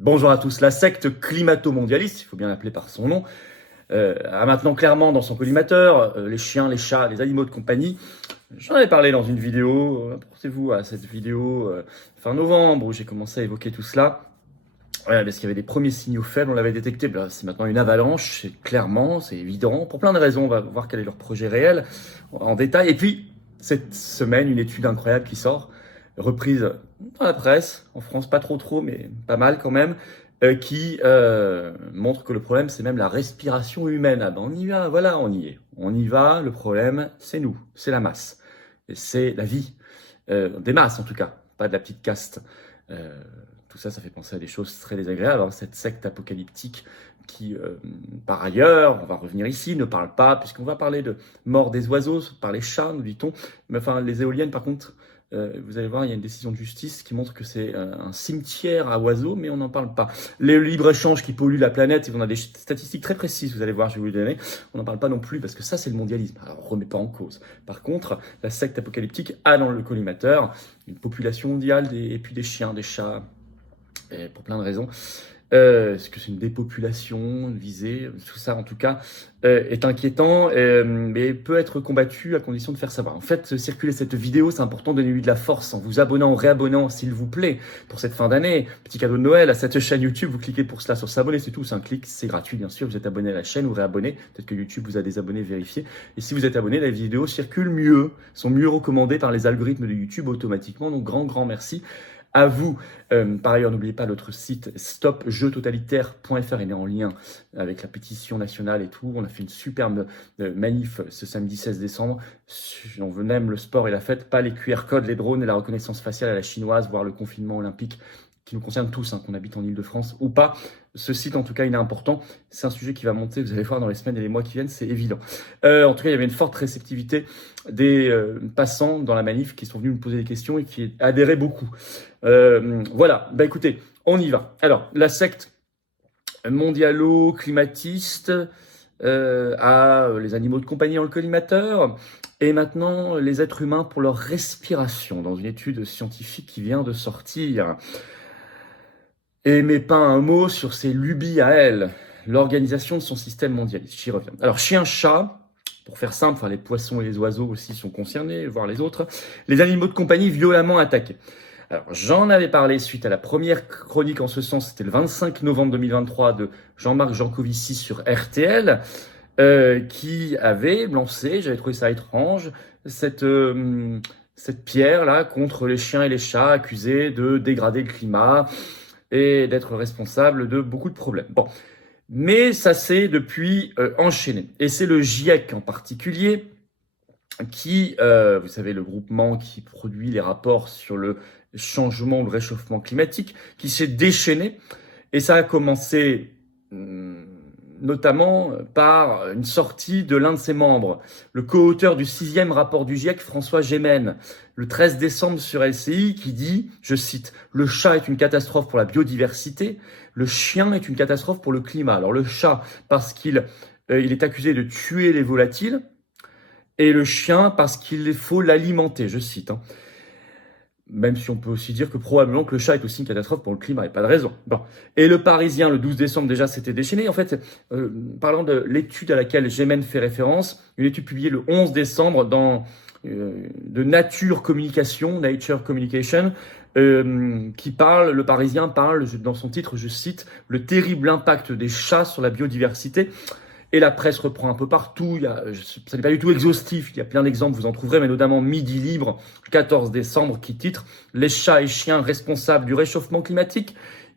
Bonjour à tous. La secte climato-mondialiste, il faut bien l'appeler par son nom, a maintenant clairement dans son collimateur les chiens, les chats, les animaux de compagnie. J'en avais parlé dans une vidéo, pensez-vous à cette vidéo fin novembre où j'ai commencé à évoquer tout cela. Parce qu'il y avait des premiers signaux faibles, on l'avait détecté. C'est maintenant une avalanche, c'est évident, pour plein de raisons. On va voir quel est leur projet réel en détail. Et puis, cette semaine, une étude incroyable qui sort, reprise dans la presse, en France pas trop, mais pas mal quand même, qui montre que le problème, c'est même la respiration humaine. Ah ben on y va, voilà, on y est. On y va, le problème, c'est nous, c'est la masse. Et c'est la vie, des masses en tout cas, pas de la petite caste. Tout ça, ça fait penser à des choses très désagréables. Alors, cette secte apocalyptique qui, par ailleurs, on va revenir ici, ne parle pas, puisqu'on va parler de mort des oiseaux, par les chats, nous dit-on. Mais enfin, les éoliennes, par contre, vous allez voir, il y a une décision de justice qui montre que c'est un cimetière à oiseaux, mais on n'en parle pas. Les libre-échange qui polluent la planète, on a des statistiques très précises, vous allez voir, je vais vous les donner. On n'en parle pas non plus, parce que ça, c'est le mondialisme. Alors, on ne remet pas en cause. Par contre, la secte apocalyptique a dans le collimateur une population mondiale, et puis des chiens, des chats, et pour plein de raisons. Est-ce que c'est une dépopulation visée? Tout ça, en tout cas, est inquiétant, mais peut être combattu à condition de faire savoir. En fait, circuler cette vidéo, c'est important de donner de la force en vous abonnant, réabonnant, s'il vous plaît, pour cette fin d'année. Petit cadeau de Noël à cette chaîne YouTube. Vous cliquez pour cela sur s'abonner, c'est tout. C'est un clic, c'est gratuit, bien sûr. Vous êtes abonné à la chaîne ou réabonné. Peut-être que YouTube vous a des abonnés vérifiés. Et si vous êtes abonné, les vidéos circulent mieux, sont mieux recommandées par les algorithmes de YouTube automatiquement. Donc, grand merci à vous. Par ailleurs, n'oubliez pas notre site stopjeutotalitaire.fr, il est en lien avec la pétition nationale et tout. On a fait une superbe manif ce samedi 16 décembre. On aime le sport et la fête, pas les QR codes, les drones et la reconnaissance faciale à la chinoise, voire le confinement olympique qui nous concerne tous, qu'on habite en Ile-de-France ou pas. Ce site, en tout cas, il est important. C'est un sujet qui va monter, vous allez voir, dans les semaines et les mois qui viennent, c'est évident. En tout cas, il y avait une forte réceptivité des passants dans la manif qui sont venus me poser des questions et qui adhéraient beaucoup. Voilà, écoutez, on y va. Alors, la secte mondialo-climatiste a les animaux de compagnie dans le collimateur et maintenant les êtres humains pour leur respiration dans une étude scientifique qui vient de sortir. Et met pas un mot sur ses lubies à elle, l'organisation de son système mondialiste. J'y reviens. Alors, chien-chat, pour faire simple, les poissons et les oiseaux aussi sont concernés, voire les autres, les animaux de compagnie violemment attaqués. Alors, j'en avais parlé suite à la première chronique en ce sens, c'était le 25 novembre 2023 de Jean-Marc Jancovici sur RTL, qui avait lancé, j'avais trouvé ça étrange, cette pierre-là contre les chiens et les chats accusés de dégrader le climat et d'être responsable de beaucoup de problèmes. Bon, mais ça s'est depuis enchaîné. Et c'est le GIEC en particulier qui, vous savez, le groupement qui produit les rapports sur le changement, le réchauffement climatique, qui s'est déchaîné. Et ça a commencé notamment par une sortie de l'un de ses membres, le co-auteur du 6e rapport du GIEC, François Gémen, le 13 décembre sur LCI, qui dit, je cite, « Le chat est une catastrophe pour la biodiversité, le chien est une catastrophe pour le climat. » Alors le chat, parce qu'il est accusé de tuer les volatiles, et le chien, parce qu'il faut l'alimenter, je cite. Même si on peut aussi dire que probablement que le chat est aussi une catastrophe pour le climat, il n'y a pas de raison. Bon. Et le Parisien, le 12 décembre déjà, s'était déchaîné. En fait, parlant de l'étude à laquelle Gémen fait référence, une étude publiée le 11 décembre dans de Nature Communication, qui parle, le Parisien parle, dans son titre, je cite, « Le terrible impact des chats sur la biodiversité ». Et la presse reprend un peu partout, ça n'est pas du tout exhaustif, il y a plein d'exemples, vous en trouverez, mais notamment Midi Libre, 14 décembre, qui titre « Les chats et chiens responsables du réchauffement climatique,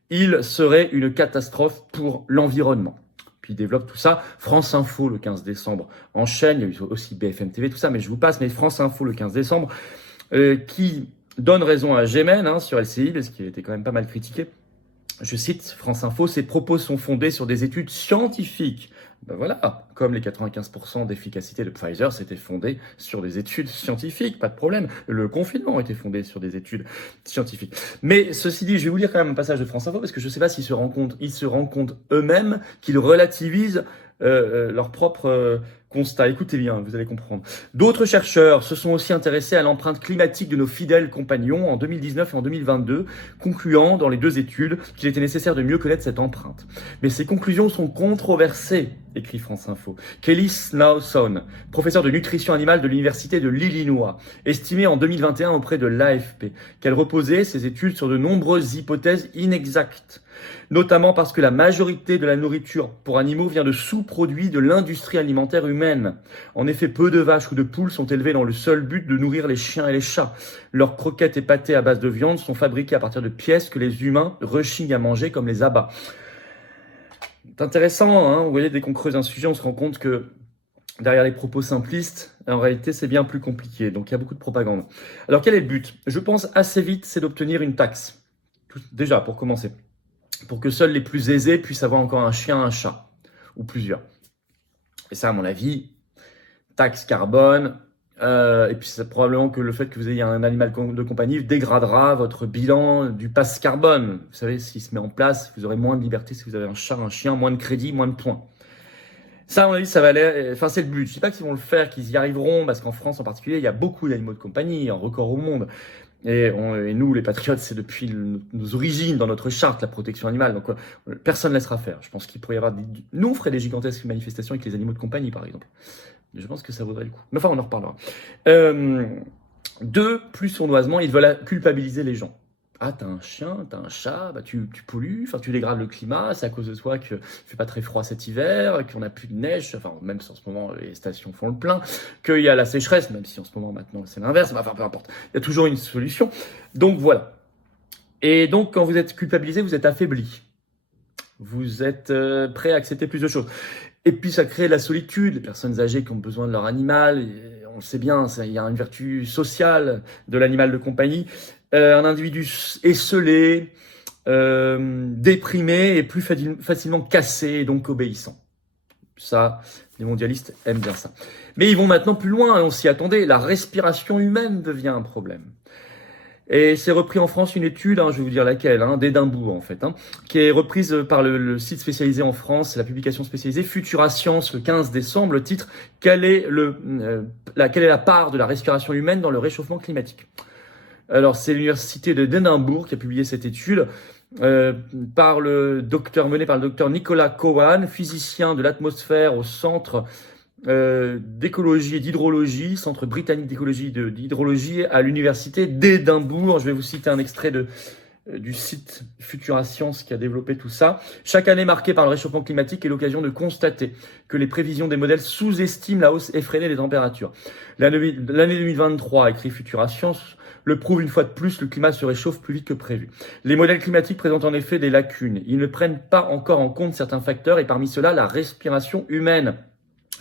ils seraient une catastrophe pour l'environnement ». Puis il développe tout ça. France Info, le 15 décembre, enchaîne, il y a eu aussi BFM TV, tout ça, mais je vous passe, mais France Info, le 15 décembre, qui donne raison à Gémen sur LCI, parce qu'il était quand même pas mal critiqué. Je cite France Info, « Ces propos sont fondés sur des études scientifiques. » Ben voilà, comme les 95% d'efficacité de Pfizer, s'était fondé sur des études scientifiques, pas de problème. Le confinement était fondé sur des études scientifiques. Mais ceci dit, je vais vous lire quand même un passage de France Info, parce que je ne sais pas s'ils se rendent compte eux-mêmes qu'ils relativisent leur propre constat. Écoutez bien, vous allez comprendre. D'autres chercheurs se sont aussi intéressés à l'empreinte climatique de nos fidèles compagnons en 2019 et en 2022, concluant dans les deux études qu'il était nécessaire de mieux connaître cette empreinte. Mais ces conclusions sont controversées, écrit France Info. Kelly Snowson, professeur de nutrition animale de l'Université de l'Illinois, estimait en 2021 auprès de l'AFP qu'elle reposait ces études sur de nombreuses hypothèses inexactes, notamment parce que la majorité de la nourriture pour animaux vient de sous-produits de l'industrie alimentaire humaine. En effet, peu de vaches ou de poules sont élevées dans le seul but de nourrir les chiens et les chats. Leurs croquettes et pâtés à base de viande sont fabriqués à partir de pièces que les humains rechignent à manger comme les abats. C'est intéressant, hein, vous voyez, dès qu'on creuse un sujet, on se rend compte que derrière les propos simplistes, en réalité, c'est bien plus compliqué. Donc, il y a beaucoup de propagande. Alors, quel est le but? Je pense assez vite, c'est d'obtenir une taxe. Déjà, pour commencer. Pour que seuls les plus aisés puissent avoir encore un chien, un chat, ou plusieurs. Et ça, à mon avis, taxe carbone, et puis c'est probablement que le fait que vous ayez un animal de compagnie dégradera votre bilan du pass carbone. Vous savez, s'il se met en place, vous aurez moins de liberté si vous avez un chat, un chien, moins de crédit, moins de points. Ça, à mon avis, ça va aller, enfin, c'est le but. Je ne dis pas qu'ils vont le faire, qu'ils y arriveront, parce qu'en France en particulier, il y a beaucoup d'animaux de compagnie, un record au monde. Et nous, les patriotes, c'est depuis nos origines, dans notre charte, la protection animale. Donc, personne ne laissera faire. Je pense qu'il pourrait y avoir nous, on ferait des gigantesques manifestations avec les animaux de compagnie, par exemple. Je pense que ça vaudrait le coup. Mais enfin, on en reparlera. Plus sournoisement, ils veulent culpabiliser les gens. Ah, t'as un chien, t'as un chat, bah tu pollues, enfin tu dégrades le climat, c'est à cause de toi qu'il fait pas très froid cet hiver, qu'on n'a plus de neige, enfin même si en ce moment les stations font le plein, qu'il y a la sécheresse, même si en ce moment maintenant c'est l'inverse, enfin peu importe, il y a toujours une solution. Donc voilà. Et donc quand vous êtes culpabilisé, vous êtes affaibli. Vous êtes prêt à accepter plus de choses. Et puis ça crée la solitude, les personnes âgées qui ont besoin de leur animal, et on le sait bien, il y a une vertu sociale de l'animal de compagnie. Un individu esseulé, déprimé et plus facilement cassé et donc obéissant. Ça, les mondialistes aiment bien ça. Mais ils vont maintenant plus loin, on s'y attendait. La respiration humaine devient un problème. Et c'est repris en France une étude, je vais vous dire laquelle, d'Édimbourg en fait, qui est reprise par le site spécialisé en France, la publication spécialisée Futura Science le 15 décembre, le titre « quelle est la part de la respiration humaine dans le réchauffement climatique ?» Alors, c'est l'université d'Édimbourg qui a publié cette étude menée par le docteur Nicolas Cowan, physicien de l'atmosphère au centre d'écologie et d'hydrologie, centre britannique d'écologie et d'hydrologie à l'université d'Édimbourg. Je vais vous citer un extrait du site Futura Science qui a développé tout ça. Chaque année marquée par le réchauffement climatique est l'occasion de constater que les prévisions des modèles sous-estiment la hausse effrénée des températures. L'année 2023, écrit Futura Science, le prouve une fois de plus, le climat se réchauffe plus vite que prévu. Les modèles climatiques présentent en effet des lacunes. Ils ne prennent pas encore en compte certains facteurs et parmi ceux-là, la respiration humaine.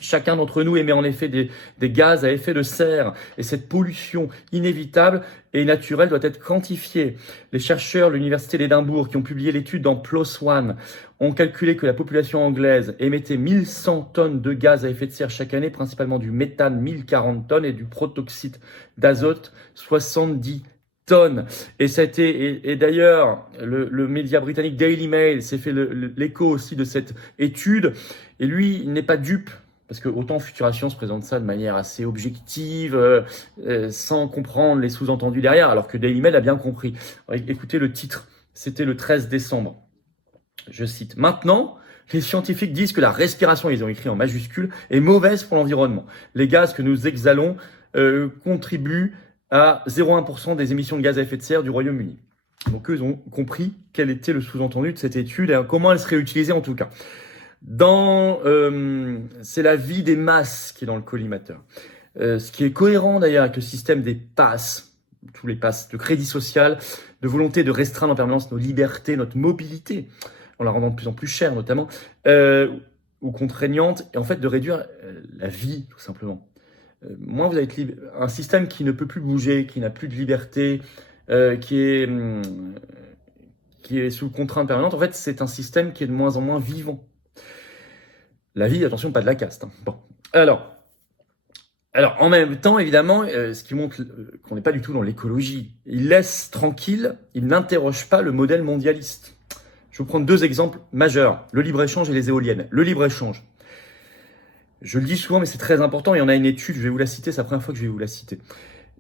Chacun d'entre nous émet en effet des gaz à effet de serre et cette pollution inévitable et naturelle doit être quantifiée. Les chercheurs de l'université d'Édimbourg qui ont publié l'étude dans PLOS ONE ont calculé que la population anglaise émettait 1100 tonnes de gaz à effet de serre chaque année, principalement du méthane 1040 tonnes et du protoxyde d'azote 70 tonnes. Et ça a été, et d'ailleurs, le média britannique Daily Mail s'est fait l'écho aussi de cette étude et lui, il n'est pas dupe. Parce que autant Futura Science présente ça de manière assez objective, sans comprendre les sous-entendus derrière, alors que Daily Mail a bien compris. Écoutez le titre, c'était le 13 décembre. Je cite. Maintenant, les scientifiques disent que la respiration, ils ont écrit en majuscule, est mauvaise pour l'environnement. Les gaz que nous exhalons contribuent à 0,1% des émissions de gaz à effet de serre du Royaume-Uni. Donc eux, ils ont compris quel était le sous-entendu de cette étude et comment elle serait utilisée en tout cas. C'est la vie des masses qui est dans le collimateur. Ce qui est cohérent d'ailleurs avec le système des passes, tous les passes de crédit social, de volonté de restreindre en permanence nos libertés, notre mobilité, en la rendant de plus en plus chère notamment, ou contraignante, et en fait de réduire la vie tout simplement. Moins vous avez un système qui ne peut plus bouger, qui n'a plus de liberté, qui est sous contrainte permanente, en fait c'est un système qui est de moins en moins vivant. La vie, attention, pas de la caste. Hein. Bon, alors, en même temps, évidemment, ce qui montre qu'on n'est pas du tout dans l'écologie. Il laisse tranquille, il n'interroge pas le modèle mondialiste. Je vais vous prendre 2 exemples majeurs, le libre-échange et les éoliennes. Le libre-échange. Je le dis souvent, mais c'est très important. Il y en a une étude, je vais vous la citer, c'est la première fois que je vais vous la citer.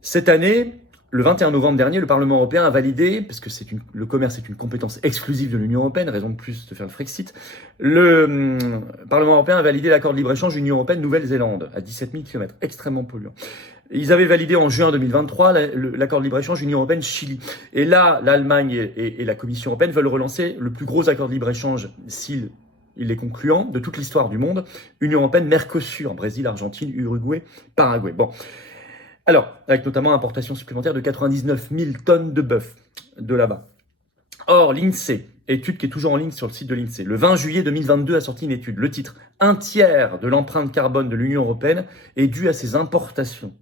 Cette année, le 21 novembre dernier, le Parlement européen a validé, parce que le commerce est une compétence exclusive de l'Union européenne, raison de plus de faire le Frexit, le Parlement européen a validé l'accord de libre-échange Union européenne-Nouvelle-Zélande, à 17 000 km, extrêmement polluant. Ils avaient validé en juin 2023 l'accord de libre-échange Union européenne-Chili. Et là, l'Allemagne et la Commission européenne veulent relancer le plus gros accord de libre-échange il est concluant de toute l'histoire du monde, Union européenne, Mercosur, Brésil, Argentine, Uruguay, Paraguay. Bon. Alors, avec notamment importation supplémentaire de 99 000 tonnes de bœuf de là-bas. Or, l'INSEE, étude qui est toujours en ligne sur le site de l'INSEE, le 20 juillet 2022 a sorti une étude. Le titre « 1/3 de l'empreinte carbone de l'Union européenne est due à ses importations ».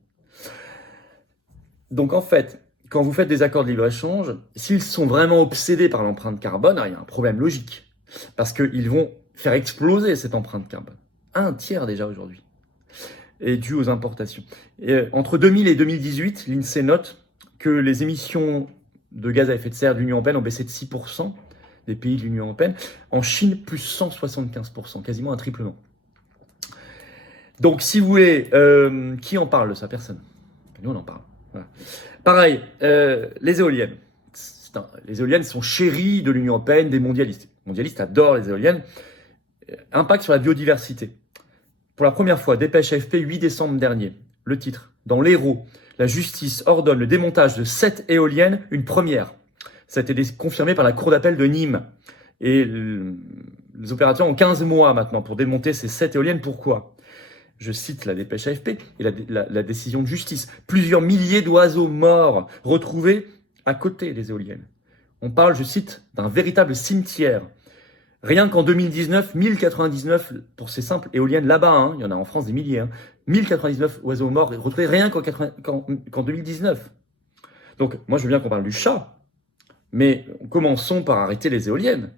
Donc en fait, quand vous faites des accords de libre-échange, s'ils sont vraiment obsédés par l'empreinte carbone, il y a un problème logique. Parce qu'ils vont faire exploser cette empreinte carbone. 1/3 déjà aujourd'hui. Est dû aux importations. Et entre 2000 et 2018, l'INSEE note que les émissions de gaz à effet de serre de l'Union européenne ont baissé de 6% des pays de l'Union européenne. En Chine, plus 175%, quasiment un triplement. Donc si vous voulez, qui en parle de ça? Personne. Nous on en parle. Voilà. Pareil, les éoliennes. Les éoliennes sont chéries de l'Union européenne, des mondialistes. Les mondialistes adorent les éoliennes. Impact sur la biodiversité. Pour la première fois, dépêche AFP 8 décembre dernier. Le titre. Dans l'Hérault, la justice ordonne le démontage de 7 éoliennes, une première. Ça a été confirmé par la cour d'appel de Nîmes. Et les opérateurs ont 15 mois maintenant pour démonter ces 7 éoliennes. Pourquoi? Je cite la dépêche AFP et la décision de justice. Plusieurs milliers d'oiseaux morts retrouvés à côté des éoliennes. On parle, je cite, d'un véritable cimetière. Rien qu'en 2019, 1099 pour ces simples éoliennes là-bas, hein, il y en a en France des milliers, hein, 1099 oiseaux morts retrouvés rien qu'en 2019. Donc, moi je veux bien qu'on parle du chat, mais commençons par arrêter les éoliennes.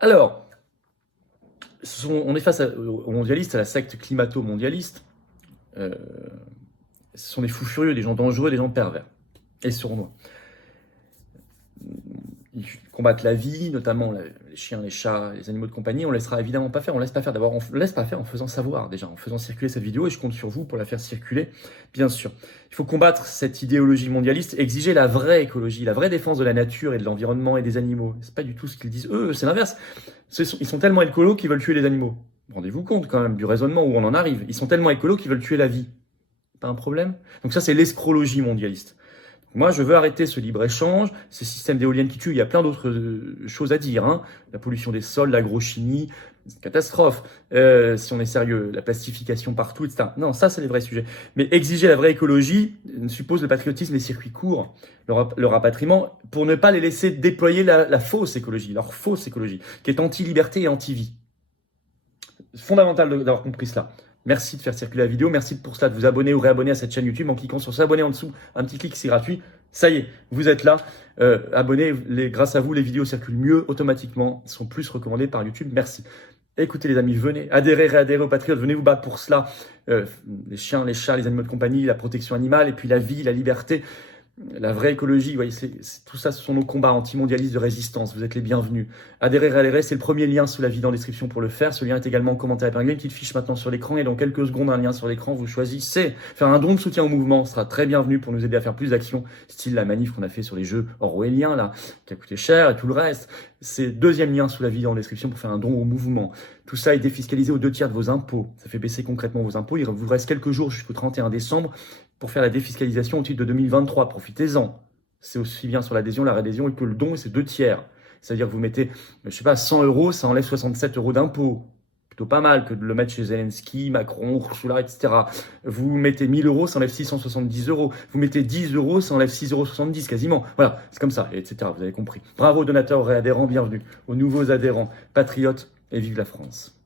Alors, on est face aux mondialistes, à la secte climato-mondialiste. Ce sont des fous furieux, des gens dangereux, des gens pervers et sournois. Ils combattent la vie, notamment les chiens, les chats, les animaux de compagnie. On ne laissera évidemment pas faire. On ne laisse pas faire. D'abord, on ne laisse pas faire en faisant savoir, déjà, en faisant circuler cette vidéo. Et je compte sur vous pour la faire circuler, bien sûr. Il faut combattre cette idéologie mondialiste, exiger la vraie écologie, la vraie défense de la nature et de l'environnement et des animaux. C'est pas du tout ce qu'ils disent. Eux, c'est l'inverse. Ils sont tellement écolos qu'ils veulent tuer les animaux. Rendez-vous compte quand même du raisonnement où on en arrive. Ils sont tellement écolos qu'ils veulent tuer la vie. Pas un problème? Donc ça, c'est l'escrologie mondialiste. Moi, je veux arrêter ce libre-échange, ces systèmes d'éoliennes qui tuent. Il y a plein d'autres choses à dire. Hein. La pollution des sols, l'agrochimie, c'est une catastrophe. Si on est sérieux, la plastification partout, etc. Non, ça, c'est les vrais sujets. Mais exiger la vraie écologie suppose le patriotisme, les circuits courts, le rapatriement, pour ne pas les laisser déployer la fausse écologie, leur fausse écologie, qui est anti-liberté et anti-vie. C'est fondamental d'avoir compris cela. Merci de faire circuler la vidéo. Merci pour cela de vous abonner ou réabonner à cette chaîne YouTube en cliquant sur s'abonner en dessous. Un petit clic, c'est gratuit. Ça y est, vous êtes là. Abonnez. Grâce à vous, les vidéos circulent mieux automatiquement. Elles sont plus recommandées par YouTube. Merci. Écoutez les amis, venez adhérer, réadhérer aux patriotes. Venez vous battre pour cela. Les chiens, les chats, les animaux de compagnie, la protection animale et puis la vie, la liberté. La vraie écologie, vous voyez, tout ça, ce sont nos combats anti-mondialistes de résistance. Vous êtes les bienvenus. Adhérer, c'est le premier lien sous la vidéo en description pour le faire. Ce lien est également en commentaire épinglé. Une petite fiche maintenant sur l'écran et dans quelques secondes, un lien sur l'écran. Vous choisissez faire un don de soutien au mouvement. Ce sera très bienvenu pour nous aider à faire plus d'actions, style la manif qu'on a fait sur les jeux orwelliens, là, qui a coûté cher et tout le reste. C'est deuxième lien sous la vidéo en description pour faire un don au mouvement. Tout ça est défiscalisé aux 2/3 de vos impôts. Ça fait baisser concrètement vos impôts. Il vous reste quelques jours jusqu'au 31 décembre pour faire la défiscalisation au titre de 2023. Profitez-en. C'est aussi bien sur l'adhésion, la réadhésion et que le don, c'est 2/3. C'est-à-dire que vous mettez, je sais pas, 100 €, ça enlève 67 € d'impôts. Plutôt pas mal que de le mettre chez Zelensky, Macron, Ursula, etc. Vous mettez 1000 €, ça enlève 670 €. Vous mettez 10 €, ça enlève 6,70 € quasiment. Voilà, c'est comme ça, etc. Vous avez compris. Bravo aux donateurs, aux réadhérents, bienvenue aux nouveaux adhérents, patriotes et vive la France.